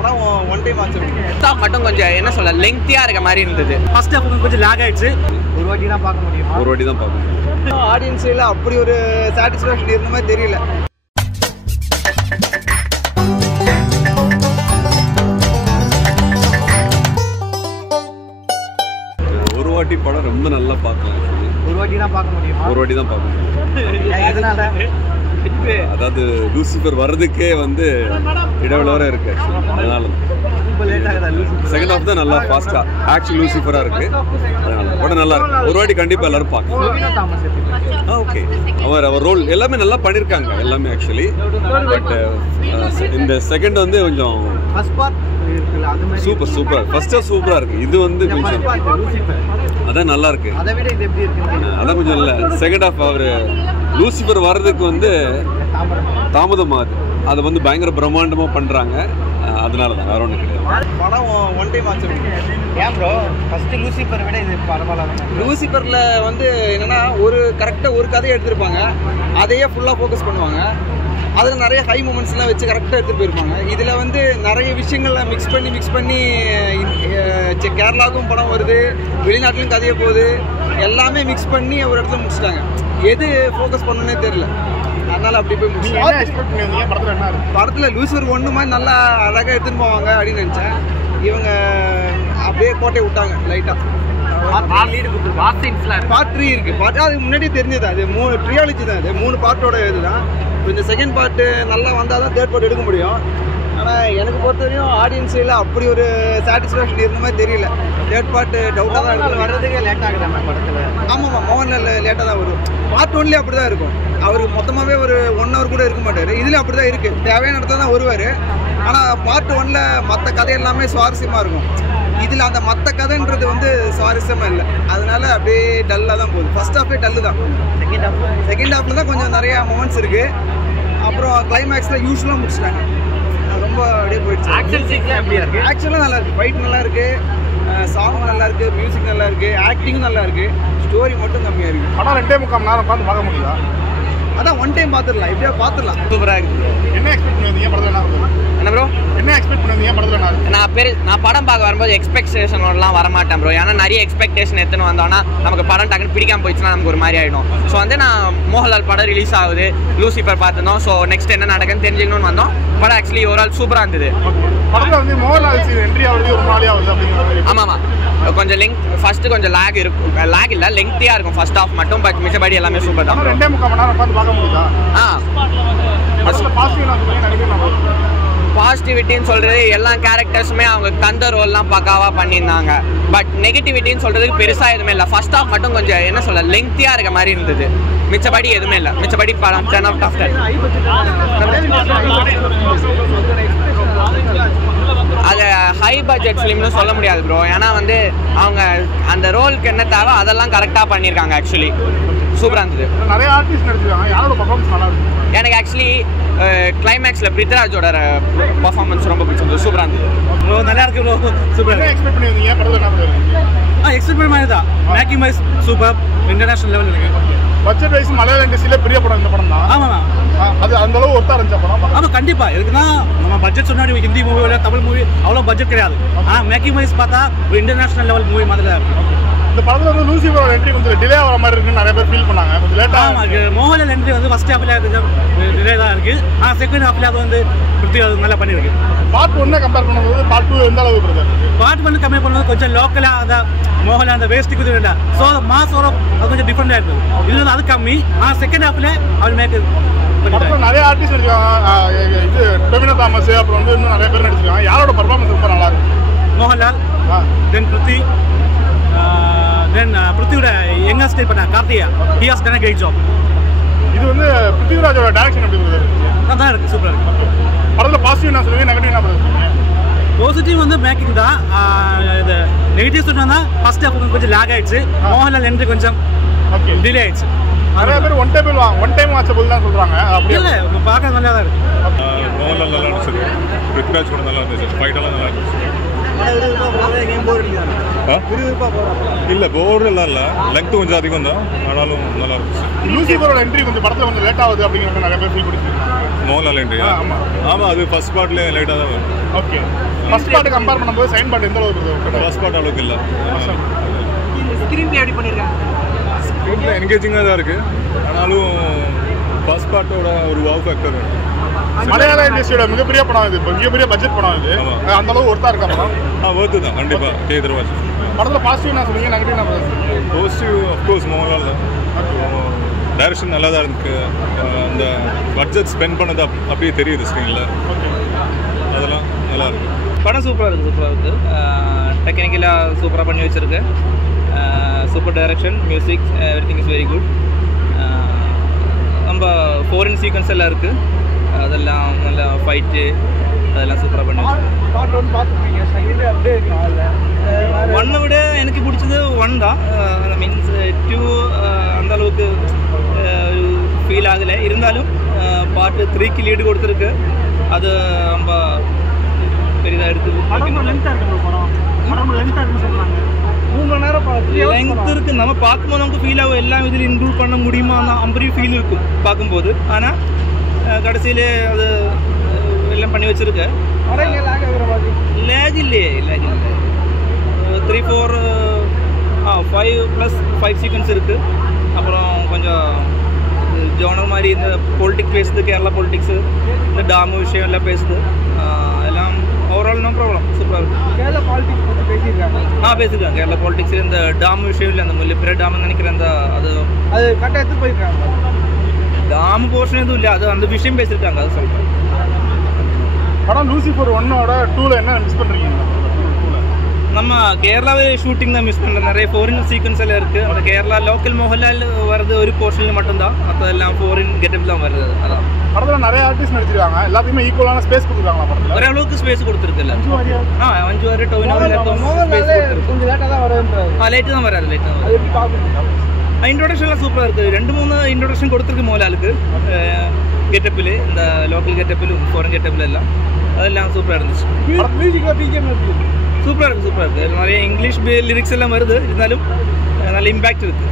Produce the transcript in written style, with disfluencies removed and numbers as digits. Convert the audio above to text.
படம் one time ஆச்சு. First half மட்டும் கொஞ்சம் என்ன சொல்ல லெங்க்தியா இருக்க மாதிரி இருந்தது. ஃபர்ஸ்ட் ஹாஃப் கொஞ்சம் லாக் ஆயிடுச்சு. ஒரு வாட்டி தான் பார்க்க முடியும். ஒரு வாட்டி தான் பார்க்க முடியும். ஆடியன்ஸ்ல அப்படி ஒரு சாட்டிஸ்ஃபேக்ஷன் இருந்த மாதிரி தெரியல. ஒரு வாட்டி படம் ரொம்ப நல்லா பார்க்கலாம். ஒரு வாட்டி தான் பார்க்க முடியும். ஒரு வாட்டி தான் பார்க்க முடியும். எதனால? அதாவது லூசிஃபர் வர்றதுக்கே வந்து இடைவெளி வர இருக்கு. அதனால செகண்ட் ஹாஃப் தான் நல்லா ஃபாஸ்டா ஆக்சுவல் லூசிஃபரா இருக்கு. அதனால படம் நல்லா இருக்கு. ஒரு வாட்டி கண்டிப்பா எல்லாரும் பார்க்கலாம். ஓகே, அவர் ரோல் எல்லாமே நல்லா பண்ணிருக்காங்க எல்லாமே ஆக்சுவலி. பட் இந்த செகண்ட் வந்து கொஞ்சம் சூப்பர் சூப்பர். ஃபர்ஸ்ட் ஹாஃப் சூப்பரா இருக்கு. இது வந்து கொஞ்சம் அதான் நல்லா இருக்கு. அதை விட இது எப்படி இருக்கு? அதான் கொஞ்சம் இல்ல. செகண்ட் ஹாஃப் அவர் லூசிஃபர் வர்றதுக்கு வந்து தாமதமாகுது. அதை வந்து பயங்கர பிரம்மாண்டமா பண்றாங்க. அதனால தான் வேற ஒன்றும் கிடையாது. படம் ஒன் டைம் ஆச்சு. ஏன் ப்ரோ ஃபர்ஸ்ட் லூசிஃபர் விட இது பரவாயில்ல? லூசிஃபர்ல வந்து என்னன்னா ஒரு கரெக்டாக ஒரு கதையை எடுத்திருப்பாங்க, அதையே ஃபுல்லாக ஃபோக்கஸ் பண்ணுவாங்க. அதில் நிறைய ஹை மூமெண்ட்ஸ்லாம் வச்சு கரெக்டாக எடுத்துகிட்டு போயிருப்பாங்க. இதில் வந்து நிறைய விஷயங்கள்லாம் மிக்ஸ் பண்ணி கேரளாவுக்கும் படம் வருது, வெளிநாட்டிலும் கதையை போகுது, எல்லாமே மிக்ஸ் பண்ணி ஒரு இடத்துல முடிச்சிட்டாங்க. எது ஃபோக்கஸ் பண்ணணுன்னே தெரியல. அதனால அப்படி போய் முடிச்சாங்க. படத்தில் லூசிஃபர் ஒன்று மாதிரி நல்லா அழகாக எடுத்துன்னு போவாங்க அப்படின்னு நினச்சேன். இவங்க அப்படியே கோட்டையை விட்டாங்க லைட்டாக. பார்ட் 3 இருக்கு. அதுக்கு முன்னாடியே தெரிஞ்சது. அது 3 ட்ரியாலஜி தான். அது 3 பார்ட்டோட இதுதான். இந்த செகண்ட் பார்ட்டு நல்லா வந்தால் தான் தேர்ட் பார்ட் எடுக்க முடியும். ஆனால் எனக்கு பொறுத்தவரையும் ஆடியன்ஸில் அப்படி ஒரு சாட்டிஸ்ஃபேக்ஷன் இருந்த மாதிரி தெரியல. தேர்ட் பார்ட்டு டவுட்டாக தான் இருக்கும். வர்றதுக்கே லேட் ஆகுது நம்ம படத்தில். ஆமாம்மா, மோகன்லால் லேட்டாக தான் வரும். பார்ட் 1லேயே அப்படி தான் இருக்கும். அவருக்கு மொத்தமாகவே ஒரு 1 hour கூட இருக்க மாட்டார். இதில் அப்படி தான் இருக்குது. தேவையான இடத்துல தான் வருவார். ஆனால் பார்ட் 1ல மற்ற கதை எல்லாமே சுவாரஸ்யமாக இருக்கும். இதில் அந்த மற்ற கதைன்றது வந்து சுவாரஸ்யமாக இல்லை. அதனால அப்படியே டல்லாக தான் போகுது. ஃபர்ஸ்ட் ஹாஃபே டல்லு தான். செகண்ட் ஹாஃபில் தான் கொஞ்சம் நிறையா மூமெண்ட்ஸ் இருக்குது. அப்புறம் கிளைமேக்ஸில் யூஸ்வலாக முடிச்சிட்டாங்க. ரொம்ப அப்படியே போயிடுச்சு. ஆக்சுவலாக நல்லா இருக்குது. ஃபைட் நல்லா இருக்குது, சாங் நல்லா இருக்குது, மியூசிக் நல்லா இருக்குது, ஆக்டிங்கும் நல்லா இருக்குது. ஸ்டோரி மட்டும் கம்மியாக இருக்குது. படம் 2.25 மணி நேரம் உட்காந்து பார்க்க முடியுதா? அதான் ஒன் டைம் பார்த்துடலாம். எப்படியா பார்த்துடலாம். சூப்பராக இருக்குது. என்ன எக்ஸ்பெக்ட் பண்ணுவீங்க படத்தில்? என்ன ப்ரோ? என்ன எக்ஸ்பெக்ட் பண்ணுவீங்க படத்தில்? நான் படம் பார்க்க வரும்போது எக்ஸ்பெக்டேஷனோடலாம் வரமாட்டேன் ப்ரோ. ஏன்னா நிறைய எக்ஸ்பெக்டேஷன் எடுத்துன்னு வந்தோன்னா நமக்கு படம் டக்குன்னு பிடிக்காம போயிடுச்சுன்னா நமக்கு ஒரு மாதிரி ஆகிடும். ஸோ வந்து நான் மோகன்லால் படம் ரிலீஸ் ஆகுது, லூசிஃபர் பார்த்துருந்தோம். ஸோ நெக்ஸ்ட் என்ன நடக்குன்னு தெரிஞ்சுக்கணும்னு வந்தோம். படம் ஆக்சுவலி ஓவரால் சூப்பராக இருந்தது. படத்தில் வந்து மோகன்லால் என்ட்ரி ஆகுது ஒரு மாதிரியாக வருது அப்படிங்கிறது. ஆமாம், கொஞ்சம் ஃபர்ஸ்ட்டு கொஞ்சம் லேக் இருக்கும். லேக் இல்லை, லெங்க்தியாக இருக்கும் ஃபர்ஸ்ட் ஹாஃப் மட்டும். பட் மிச்சபடி எல்லாமே சூப்பர் தான். 2.25 மணி நேரம் உட்காந்து பார்க்க முடியுதா? பாசிட்டிவிட்டின்னு சொல்கிறது எல்லா கேரக்டர்ஸுமே அவங்க தந்த ரோல்லாம் பக்காவாக பண்ணியிருந்தாங்க. பட் நெகட்டிவிட்டின்னு சொல்கிறதுக்கு பெருசாக எதுவுமே இல்லை. ஃபர்ஸ்ட் ஹாஃப் மட்டும் கொஞ்சம் என்ன சொல்ல லெங்க்தியாக இருக்க மாதிரி இருந்தது. மிச்சபடி எதுவுமே இல்லை. மிச்சபடி படம் 10 out of 10. அது ஹை பட்ஜெட் ஃபிலிம்னு சொல்ல முடியாது ப்ரோ. ஏன்னா வந்து அவங்க அந்த ரோலுக்கு என்ன தேவை அதெல்லாம் கரெக்டாக பண்ணியிருக்காங்க. ஆக்சுவலி சூப்பராக இருந்தது. நிறைய ஆர்டிஸ்ட் நடிச்சிருக்காங்க. யாரோட பர்ஃபார்மன்ஸ் நல்லா இருக்கு? எனக்கு ஆக்சுவலி கிளைமேக்ஸில் பிருத்விராஜோட பர்ஃபார்மன்ஸ் ரொம்ப பிடிச்சிருந்தது. சூப்பராக இருந்தது ப்ரோ. நல்லா இருக்கு ப்ரோ. சூப்பர். எக்ஸ்பெக்ட் பண்ணுவீங்க படத்தில்? எக்ஸ்பெக்ட் பண்ண மாதிரி தான். மேக்கிங் வைஸ் சூப்பர், இன்டர்நேஷனல் லெவலில் இருக்கு. பட்ஜெட் வைஸ் மலையாள இண்டஸ்ட்ரியில் பெரிய படம் இந்த படம் தான். ஆமாம், அது அந்த அளவு ஒருத்தா இருந்துச்சு படம். ஆமாம் கண்டிப்பாக. எதுக்குன்னா நம்ம பட்ஜெட் சொன்னாடி ஹிந்தி மூவி இல்லை, தமிழ் மூவி அவ்வளோ பட்ஜெட் கிடையாது. ஆனால் மேக்கிங் வைஸ் பார்த்தா ஒரு இன்டர்நேஷனல் லெவல் மூவி மாதிரி தான் இருக்குது. இந்த படத்தில் வந்து லூசிஃபரோட என்ட்ரி கொஞ்சம் டிலே ஆகிற மாதிரி இருக்குன்னு நிறைய பேர் ஃபீல் பண்ணாங்க. கொஞ்சம் லேட்டாக. ஆமாம், மோகன்லால் என்ட்ரி வந்து ஃபர்ஸ்ட் ஹாஃபில் கொஞ்சம் டிலே தான் இருக்குது. ஆனால் செகண்ட் ஹாஃபில் அது வந்து பிருத்விராஜ் நல்லா பண்ணியிருக்கு. பார்ட் 1 கம்பேர் பண்ணும்போது பார்ட் 2 எந்த அளவு இருக்குது? பார்ட் 1 கம்பேர் பண்ணும்போது கொஞ்சம் லோக்கலாக அந்த மோகன்லால் அந்த வேஸ்ட்டுக்கு இது இல்லை. ஸோ மாஸோட அது கொஞ்சம் டிஃப்ரெண்டாக இருக்குது. இது வந்து அது கம்மி. ஆனால் செகண்ட் ஹாஃபில் அவர் மேக்கு நிறைய ஆர்டிஸ்ட் நடிச்சிருக்காங்க. இது டொவினோ தாமஸ், அப்புறம் வந்து இன்னும் நிறைய பேர் நடிச்சிருக்காங்க. யாரோட பர்ஃபார்மன்ஸ் ரொம்ப நல்லா இருக்கு? மோகன்லால், தென் பிருத்தியோட யங்கஸ்ட் டைப் பண்ண கார்த்தியா. He has done a great job. இது வந்து பிருத்திவிராஜோட டைரக்ஷன் எப்படி இருக்குது? நல்லா இருக்கு, சூப்பராக இருக்கு. படத்தில் பாசிட்டிவ் என்ன சொல்லுவீங்க, நெகட்டிவ் என்ன சொல்லுவீங்க? பாசிட்டிவ் வந்து மேக்கிங் தான். இது நெகட்டிவ் சொன்னா ஃபர்ஸ்ட் ஹாஃப் கொஞ்சம் லாக் ஆயிடுச்சு. மோகன்லால் என்ட்ரி கொஞ்சம் டிலே ஆயிடுச்சு. நிறைய பேர் ஒன் டைம் வாட்ச போல் தான் சொல்றாங்க. அப்படி இல்லை, பார்க்க நல்லா தான் இருக்கு. மோகன்லால் நல்லா இருந்துச்சு, பிருத்விராஜ் கூட நல்லா இருந்துச்சு, ஃபைட்டெல்லாம் நல்லா இருந்துச்சு. இல்லை போர் எல்லாம் இல்லை, லெங்க் கொஞ்சம் அதிகம் தான், ஆனாலும் நல்லா இருந்துச்சு. லூசிஃபரோட என்ட்ரி கொஞ்சம் படத்தில் கொஞ்சம் லேட் ஆகுது அப்படிங்கிறது நிறைய பேர் ஃபீல் பண்ணிருக்காங்க. மோகன்லால் என்ட்ரி? ஆமாம், அது ஃபர்ஸ்ட் பார்ட்லேயே லேட்டாக தான் வரும். ஓகே ஃபர்ஸ்ட் பார்ட் கம்பேர் பண்ணும்போது செகண்ட் பார்ட் எந்த அளவுக்கு இருக்கு? ஃபர்ஸ்ட் பார்ட் அளவுக்கு இல்லை. ஸ்க்ரீன் பிளே எப்படி பண்ணியிருக்காங்க? ஸ்க்ரீன் பிளே என்கேஜிங்காக தான் இருக்குது. ஆனாலும் ஃபர்ஸ்ட் பார்ட்டோட ஒரு வாவ் ஃபேக்டர் வேணும். மலையாள இண்டஸ்ட்ரியோட மிகப்பெரிய படம் இது, இப்போ மிகப்பெரிய பட்ஜெட் படம் இது. அந்த அளவு ஒருத்தா இருக்கா படம்? ஒர்த்து தான் கண்டிப்பாக. தேர்வாச்சு படத்தில் பாசிட்டிவ் நான் சொல்லுங்க, நெகட்டிவ் நான் பாசிட்டிவ் அஃப்கோர்ஸ் மோகன்லால் தான். டைரக்ஷன் நல்லா தான் இருக்கு. அந்த பட்ஜெட் ஸ்பெண்ட் பண்ணது அப்படியே தெரியுது ஸ்க்ரீனில். அதெல்லாம் நல்லா இருக்கு. படம் சூப்பராக இருக்குது. டெக்னிக்கலாக சூப்பராக பண்ணி வச்சுருக்கு. Super direction, music, everything is very good. நம்ம ஃபாரின் சீக்வன்ஸ் எல்லாம் இருக்குது, அதெல்லாம் நல்லா ஃபைட்டு அதெல்லாம் சூப்பராக பண்ணி ஒன்னை விட எனக்கு பிடிச்சது 1 தான். மீன்ஸ் 2 அந்த அளவுக்கு ஒரு ஃபீல் ஆகலை. இருந்தாலும் பார்ட் 3க்கு லீடு கொடுத்துருக்கு. அது ரொம்ப பெரிதாக எடுத்து லெங்த் இருக்கு. நம்ம பார்க்கும்போது நமக்கு ஃபீல் ஆகும் எல்லாம் இதில் இன்க்ளூட் பண்ண முடியுமா அப்படி ஃபீல் இருக்கும் பார்க்கும்போது. ஆனால் கடைசியில் அது எல்லாம் பண்ணி வச்சிருக்கு. லேக் இல்லையே, 3-4 5+5 சீக்வன்ஸ் இருக்குது. அப்புறம் கொஞ்சம் ஜோனர் மாதிரி இந்த பொலிட்டிக்ஸ் பேசுது, கேரளா பொலிட்டிக்ஸு, இந்த டாமு விஷயம் எல்லாம் பேசுது. எல்லாம் ஓவரால் நோ ப்ராப்ளம், சூப்பராக இருக்குது. கேரளா பாலிடிக்ஸ் பற்றி பேசியிருக்காங்க. பேசியிருக்காங்க. கேரளா பாலிடிக்ஸில் இந்த டாம் விஷயம் இல்லை, அந்த முல்லைப்பெரிய டாம்னு நினைக்கிறேன். அது கரெக்டாக எடுத்து போயிருக்காங்க. டாம் போர்ஷன் எதுவும் இல்லை, அது அந்த விஷயம் பேசியிருக்காங்க. அது சொல்கிறேன். படம் லூசிஃபர் 1ஓட 2ல என்ன மிஸ் பண்ணுறீங்க? நம்ம கேரளாவே ஷூட்டிங் தான் மிஸ் பண்ணுறோம். நிறைய ஃபாரின் சீக்வன்ஸ் எல்லாம் இருக்குது. அந்த கேரளா லோக்கல் மோகன்லால் வருது ஒரு போர்ஷனில் மட்டும்தான், மற்றதெல்லாம் ஃபாரின் கெட்டப் தான் வருது. அதான் படத்தில் நிறைய ஆர்டிஸ்ட் நடிச்சிருக்காங்க. எல்லாத்தையுமே ஈக்குவலான ஸ்பேஸ் கொடுத்துருக்காங்க படத்தில். ஒரே அளவுக்கு ஸ்பேஸ் கொடுத்துருக்குல்ல. 5 வாரி டோவினோ கொஞ்சம் லேட்டாக தான் வரேன்றாரு. லேட்டு தான் வராது. அது எப்படி பார்க்கணும்? இன்ட்ரோடக்ஷன்லாம் சூப்பராக இருக்குது. 2-3 இன்ட்ரோடக்ஷன் கொடுத்துருக்கு மோகன்லாலுக்கு. கெட்டப்பில் இந்த லோக்கல் கெட்டப்பிலும் ஃபாரின் கெட்டப்பில் எல்லாம் அதெல்லாம் சூப்பராக இருந்துச்சு. மியூசிக்கில் பிஜிஎம் இருக்குது. சூப்பராக இருக்குது. நிறைய இங்கிலீஷ் லிரிக்ஸ் எல்லாம் வருது. இருந்தாலும் நல்ல இம்பேக்ட் இருக்குது.